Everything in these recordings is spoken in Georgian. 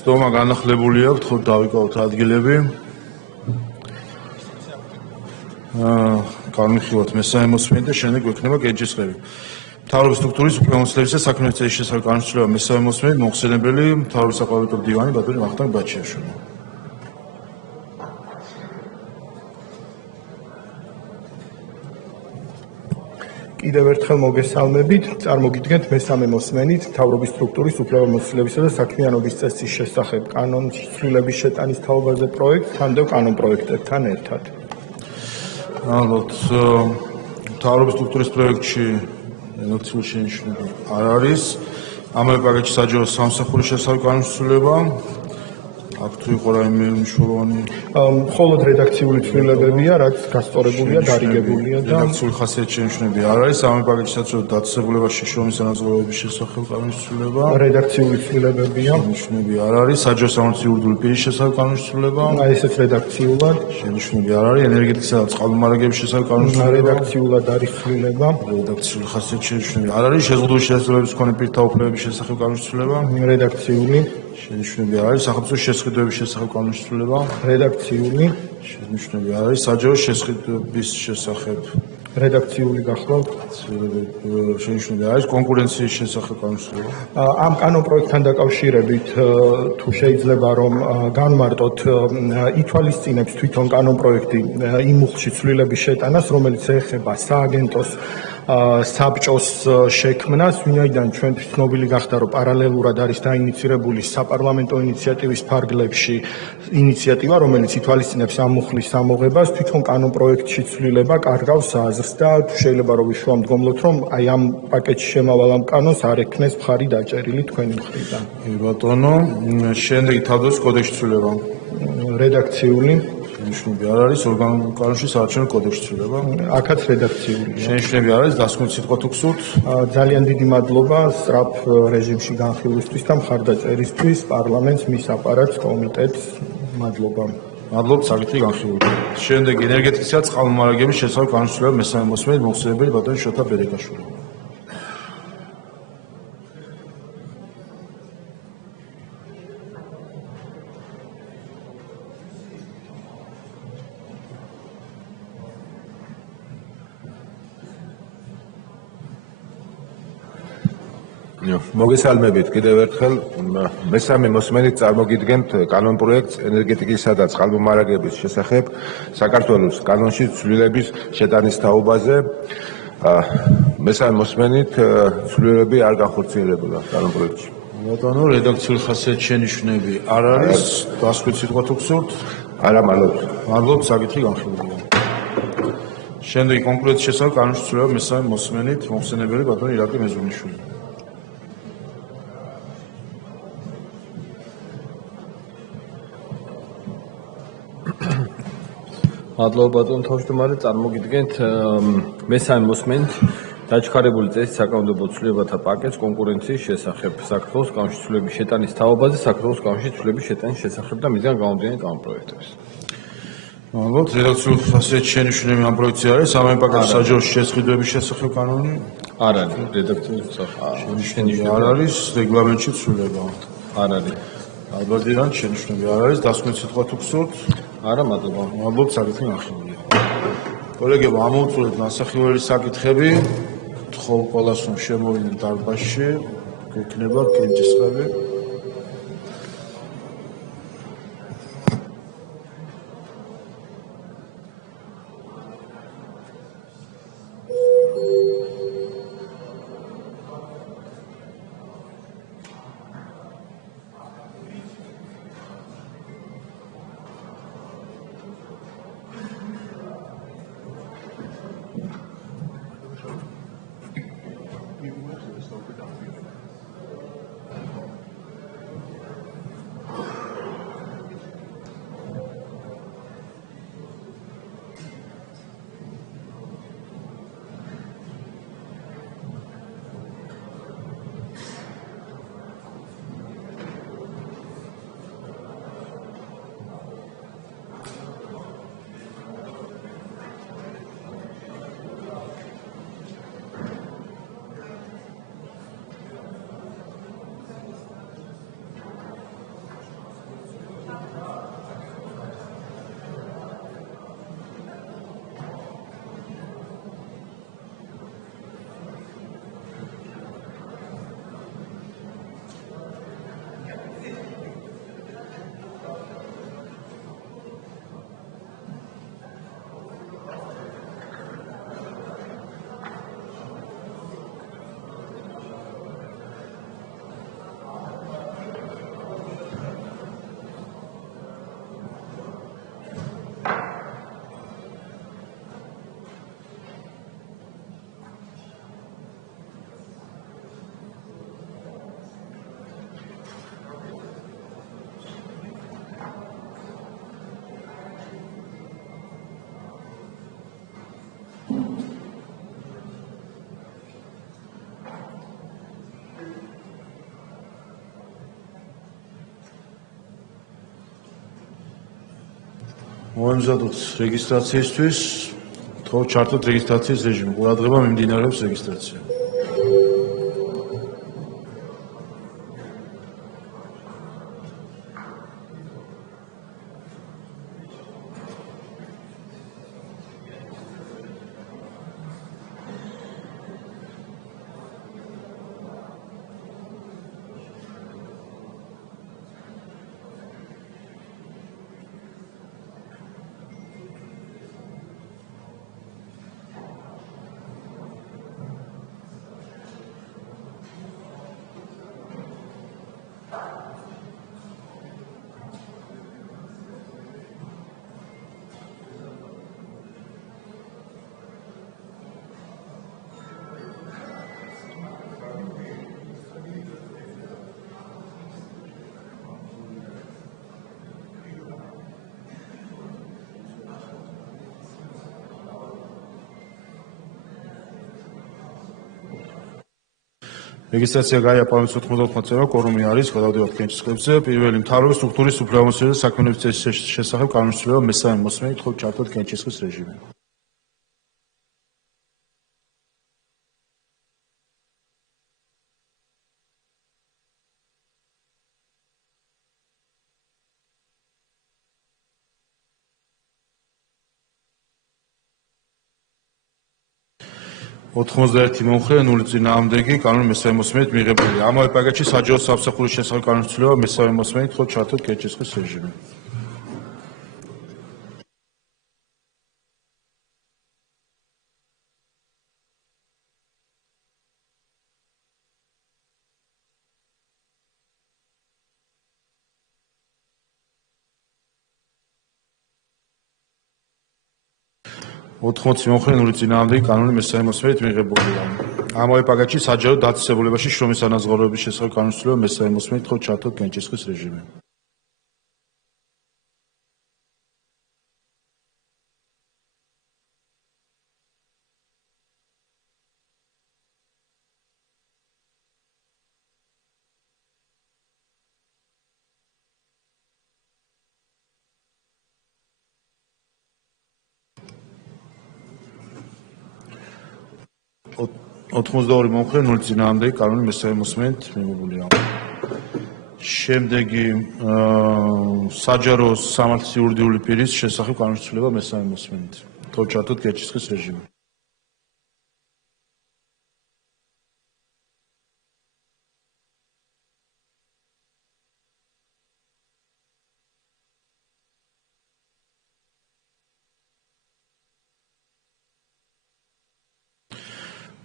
სტომა განახლებული აქვს, ხო დავიკავოთ ადგილები. განვიხილოთ მესამე მოსმენით და შემდეგ გვექნება კენჭისყრები. მთავრობის სტრუქტურის უფლებამოსილების და საქმიანობის წესის შესახებ განხილვა მესამე მოსმენით მოხსენებელი მთავრობის საყოველთაო დივანი ბატონი ვახტანგ ბაჩიაშვილი. კიდევ ერთხელ მოგესალმებით. წარმოგიდგენთ მესამე მოსმენით მთავრობის სტრუქტურის უფლებამოსილებისა და საქმიანობის წესის შესახებ კანონის ცვლილების შეტანის თაობაზე პროექტს თანმდევ კანონ პროექტებთან ერთად. ალბათ მთავრობის სტრუქტურის პროექტში ემოციური შენიშვნები არ არის. ამავე პაკეტში საჯარო სამსახურის შესახებ განსაზღვრება. აქ თუ იყო რაიმე მნიშვნელოვანი მხოლოდ რედაქციული ცვლილებებია, რაც გასწორებულია, გარიგებულია და რედაქციული ხასიათის შენიშვნები არ არის. ამავე პაკეტში საჯარო დაწესებულებაში შრომის ანაზღაურების შესახებ განსაზღვრება. რედაქციული ცვლილებებია. შენიშვნები არ არის. საჯარო სამართლის იურიდიული პირის შესახებ განსაზღვრება. ესეც რედაქციულად. შენიშვნები არ არის. ენერგეტიკისა და წყალმომარაგების შესახებ განსაზღვრება. რედაქციულად არის ცვლილება. რედაქციული ხასიათის შენიშვნები არ არის. შეზღუდული შესაძლებლობის მქონე პირთა უფლებების შესახებ განსაზღვრება. რედაქციული. შენიშვნები არ არის. სახელმწიფოს შესყიდვების შესახებ განსაზღვრება. რედაქციული. შენიშვნები არ არის. საჯარო შესყიდვების შესახებ რედაქციული გახლავთ. შენიშვნები არ არის. კონკურენციის შესახებ განსაზღვრება. ამ კანონ პროექტთან დაკავშირებით თუ შეიძლება რომ განმარტოთ ითვალისწინებს თვითონ კანონ პროექტი იმ მუხლში ცვლილების შეტანას, რომელიც ეხება სააგენტოს საბჭოს შექმნას, ვინაიდან ჩვენთვის ცნობილი გახდა, რომ პარალელურად არის დაინიცირებული საპარლამენტო ინიციატივის ფარგლებში ინიციატივა, რომელიც ითვალისწინებს ამ მუხლის ამოღებას, თვითონ კანონ პროექტში ცვლილება კარგავს აზრს და თუ შეიძლება რომ ვიშუამდგომლოთ, რომ აი ამ პაკეტში შემავალ ამ კანონს არ ექნეს მხარი დაჭერილი თქვენი მხრიდან. ბატონო, შემდეგი თავდაცვის კოდექსში ცვლილება. რედაქციული. შენიშვნები არ არის. ორგანულ კანონში საარჩევნო კოდექსში ცვლილება. აქაც რედაქციულია. შენიშვნები არ არის. დასკვნით სიტყვა თუ გსურთ. ძალიან დიდი მადლობა სწრაფ რეჟიმში განხილვისთვის და მხარდაჭერისთვის პარლამენტს, მის აპარატს, კომიტეტს. მადლობა. მადლობთ საკითხი განხილვებით. შემდეგ ენერგეტიკისა და წყალმომარაგების შესახებ განსაზღვრება მესამე მოსმენით მოხსენებელი ბატონი შოთა ბერეკაშვილი. მოგესალმებით კიდევ ერთხელ მესამე მოსმენით წარმოგიდგენთ კანონ პროექტს ენერგეტიკისა და წყალმომარაგების შესახებ საქართველოს კანონში ცვლილების შეტანის თაობაზე. მესამე მოსმენით ცვლილებები არ განხორციელებულა კანონ პროექტში. ბატონო, რედაქციული ხასიათის შენიშვნები არ არის. დასკვნით სიტყვა თუ გსურთ. არა, მადლობთ. მადლობთ, საკითხი განხილულია. შემდეგი კონკრეტის შესახებ კანონში ცვლილება მესამე მოსმენით მოხსენებელი ბატონი ირაკლი მეზურნიშვილი. მადლობა ბატონო თავმჯდომარე, წარმოგიდგენთ მესამე მოსმენით დაჩქარებული წესის საკანონმდებლო ცვლილებათა პაკეტს კონკურენციის შესახებ საქართველოს კანონში ცვლილების შეტანის თაობაზე საქართველოს კანონში ცვლილების შეტანის შესახებ და მისგან გამომდინარე კანონპროექტებს. მადლობთ. რედაქციული ხასიათის შენიშვნები ამ პროექტში არის. ამავე პაკეტში საჯარო შესყიდვების შესახებ კანონი არ არის. რედაქციული შენიშვნები არ არის. რეგლამენტში ცვლილება არ არის. ალბათიდან შენიშვნები არ არის. დასკვნით სიტყვა თუ გსურთ. არა, მადლობა. მადლობთ, საკითხი განხილულია. კოლეგებო, ამოვუწურეთ განსახილველი საკითხები. თხოვ ყველას რომ შემოვიდნენ დარბაზში. გვექნება კენჭისყრები. მოემზადოთ რეგისტრაციისთვის, თქო ჩართოთ რეგისტრაციის რეჟიმი. ყურადღება მიმდინარეობს რეგისტრაცია. რეგისტრაცია გაიაფორმეს 94 წევა, კორუმი არის, გადავდივართ კენჭის ხებზე. პირველი მთავრობის სტრუქტურის უფლებამოსილების საქმიანობის წესის შესახებ განმარტება მესამე მოსმენი, თქო ჩართოთ კენჭის ხის რეჟიმი. ოთხმოცდაერთი მომხრე, 0 წინააღმდეგი, კანონი მესამე მოსმენით მიღებულია. ამავე პაკეტში საჯარო სამსახურის შესახებ განმარტება მესამე მოსმენით, თქო ჩართოთ კენჭის ხის რეჟიმი. ოთხმოცი მომხრე, 0 წინააღმდეგი, კანონი მესამე მოსმენით მიღებულია. ამავე პაკეტში საჯარო დაწესებულებაში შრომის ანაზღაურებების შესახებ განმარტება მესამე მოსმენით, თქო ჩართოთ კენჭის ხის რეჟიმი. ოთხმოცდაორი მომხრე, 0 წინააღმდეგი, კანონი მესამე მოსმენით მიღებულია. შემდეგი საჯარო სამართლის იურიდიული პირის შესახებ განმარტება მესამე მოსმენით, თქო ჩართოთ კენჭის ხის რეჟიმი.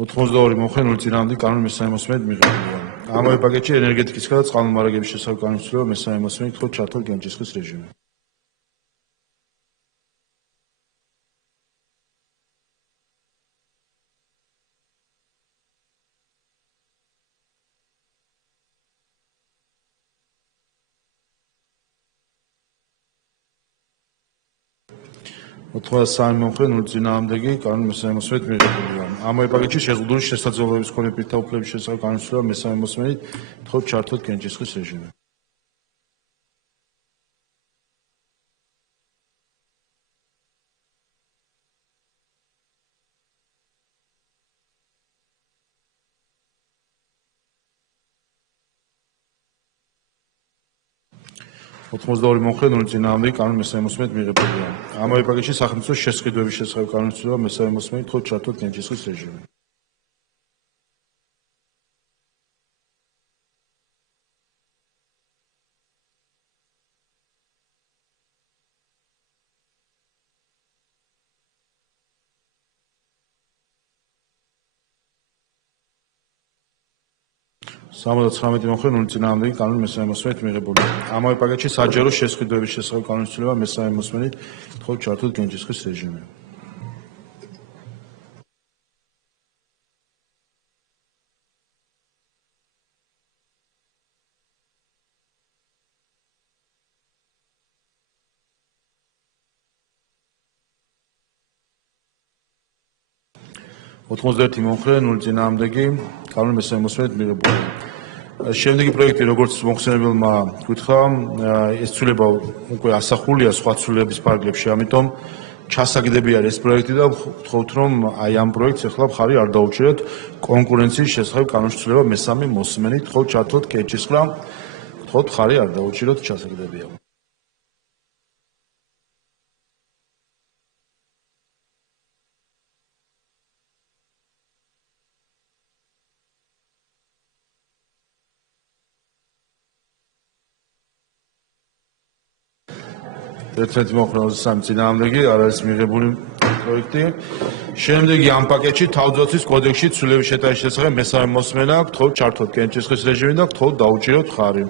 ოთხმოცდაორი მომხრე, 0 წინააღმდეგი, კანონი მესამე მოსმენით მიღებულია. ამავე პაკეტში ენერგეტიკისა და წყალმომარაგების შესახებ განმარტება მესამე მოსმენით, თქო ჩართოთ კენჭის ხის რეჟიმი. ოთხმოცდასამი მომხრე, 0 წინააღმდეგი, კანონი მესამე მოსმენით მიღებულია. ამავე პაკეტში შეზღუდული შესაძლებლობების მქონე პირთა უფლებების შესახებ განმარტება მესამე მოსმენით, თქო ჩართოთ კენჭის ხის რეჟიმი. ოთხმოცდაორი მომხრე, 0 წინააღმდეგი, კანონი მესამე მოსმენით მიღებულია. ამავე პაკეტში სახელმწიფოს შესყიდვების შესახებ განმარტება მესამე მოსმენით, თქო ჩართოთ კენჭის ხის რეჟიმი. სამოცდაცხრამეტი მომხრე, 0 წინააღმდეგი, კანონი მესამე მოსმენით მიღებულია. ამავე პაკეტში საჯარო შესყიდვების შესახებ განმარტება მესამე მოსმენით, თქო ჩართოთ კენჭის ხის რეჟიმი. ოთხმოცდაერთი მომხრე, 0 წინააღმდეგი, კანონი მესამე მოსმენით მიღებულია. შემდეგი პროექტი, როგორც მომხსენებელმა გითხრა, ეს ცვლილება უკვე ასახულია სხვა ცვლილების ფარგლებში, ამიტომ ჩასაგდები არის ეს პროექტი და ვთხოვთ, რომ აი ამ პროექტს ახლა მხარი არ დაუჭიროთ კონკურენციის შესახებ კანონში ცვლილება მესამე მოსმენით, ვთხოვთ ჩართოთ კენჭისყრა, ვთხოვთ მხარი არ დაუჭიროთ ჩასაგდებია. ერთ-ერთი მოხდენილ წინააღმდეგი არ არის მიღებული პროექტი. შემდეგი ამ პაკეტში თავდაცვის კოდექსში ცვლილების შეტანის შესახებ მესამე მოსმენა, ვთხოვთ ჩართოთ კენჭისყრის რეჟიმი და ვთხოვთ დაუჭიროთ მხარი.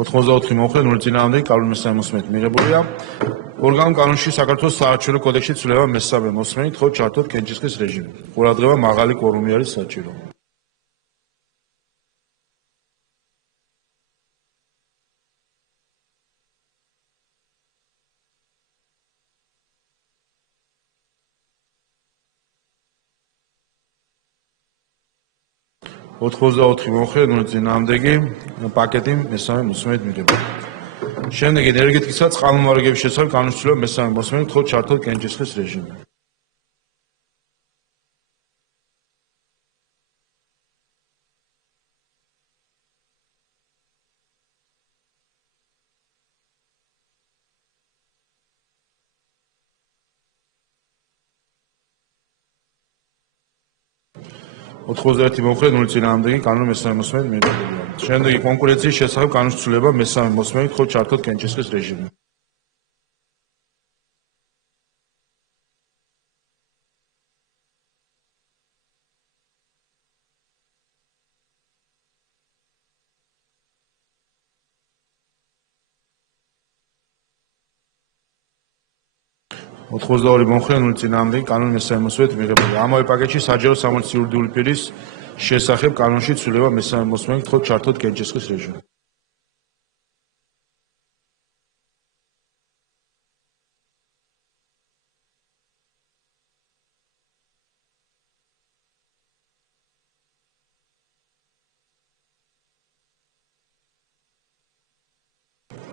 ოთხმოცდაოთხი მომხრე, 0 წინააღმდეგი, კანონის მესამე მოსმენით მიღებულია. ორგანომ კანონში საქართველოს საარჩევნო კოდექსში ცვლილება მესამე მოსმენით, ვთხოვთ ჩართოთ კენჭისყრის რეჟიმი. ყურადღება მაღალი კვორუმი არის საჭირო. ოთხმოცდაოთხი მომხრე, 0 წინააღმდეგი, პაკეტი მესამე მოსმენით მიღებული. შემდეგ ენერგეტიკისა და წყალმომარაგების შესახებ კანონის ცვლილება მესამე მოსმენით, ვთხოვთ ჩართოთ კენჭისყრის რეჟიმი. ოთხმოცდაერთი მომხრე, 0 წინააღმდეგი, კანონის მესამე მოსმენით მიღებულია. შემდეგი კონკურენციის შესახებ კანონის ცვლილება მესამე მოსმენით, ვთხოვთ ჩართოთ კენჭისყრის რეჟიმი. ოთხმოცდაორი მომხრე, 0 წინააღმდეგი, კანონის მესამე მოსმენით მიღებული. ამავე პაკეტში საჯარო სამართლის იურიდიული პირის შესახებ კანონში ცვლილება მესამე მოსმენით, ვთხოვთ ჩართოთ კენჭისყრის რეჟიმი.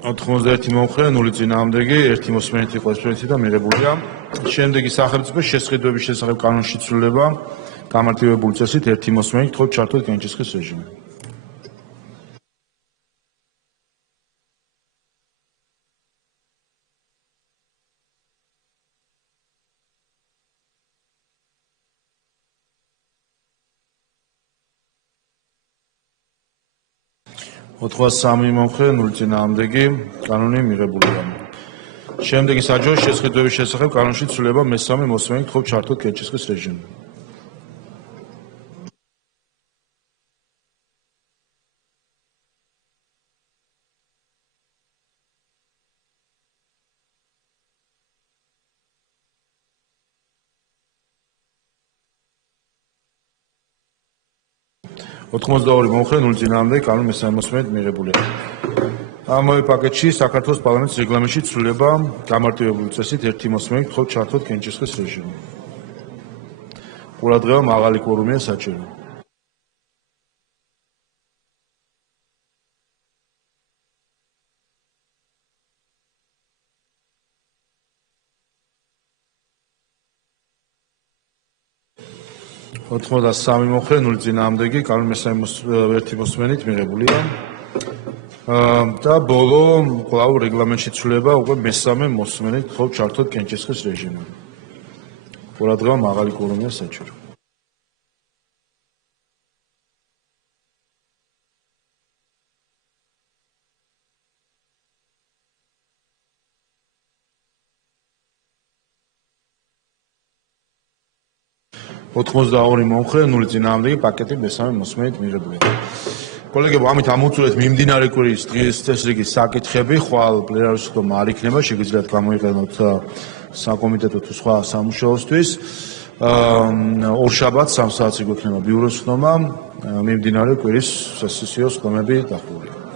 ოთხმოცდაერთი მომხრე, 0 წინააღმდეგი, 1 მოსმენით იყო ეს პროექტი და მიღებულია. შემდეგი სახელმწიფოს შესყიდვების შესახებ კანონში ცვლილება გამარტივებული წესით 1 მოსმენით, ვთხოვთ ჩართოთ კენჭისყრის რეჟიმი. ოთხმოცდასამი მომხრე, 0 წინააღმდეგი, კანონი მიღებულია. შემდეგი საჯარო შესყიდვების შესახებ კანონში ცვლილება მესამე მოსმენით, ვთხოვთ ჩართოთ კენჭისყრის რეჟიმი. ოთხმოცდაორი მომხრე, 0 წინააღმდეგი, კანონის მესამე მოსმენით მიღებულია. ამავე პაკეტში საქართველოს პარლამენტის რეგლამენტში ცვლილება გამარტივებული წესით 1 მოსმენით, ვთხოვთ ჩართოთ კენჭისყრის რეჟიმი. ყურადღება მაღალი კვორუმია საჭირო. ოთხმოცდასამი მომხრე, 0 წინააღმდეგი, კანონის მესამე 1 მოსმენით მიღებულია. და ბოლო კვლავ რეგლამენტში ცვლილება უკვე მესამე მოსმენით, ვთხოვთ ჩართოთ კენჭისყრის რეჟიმი. ყურადღება მაღალი კვორუმია საჭირო. ოთხმოცდაორი მომხრე, 0 წინააღმდეგი, პაკეტი მესამე მოსმენით მიღებულია. კოლეგებო, ამით ამოვწურეთ მიმდინარე კვირის დღის წესრიგის საკითხები, ხვალ პლენარული სხდომა არ იქნება, შეგიძლიათ გამოიყენოთ საკომიტეტო თუ სხვა სამუშაოსთვის. ორშაბათს 3 საათზე გვექნება ბიუროს ხდომა, მიმდინარე კვირის სესიოს ხდომები დახურულია.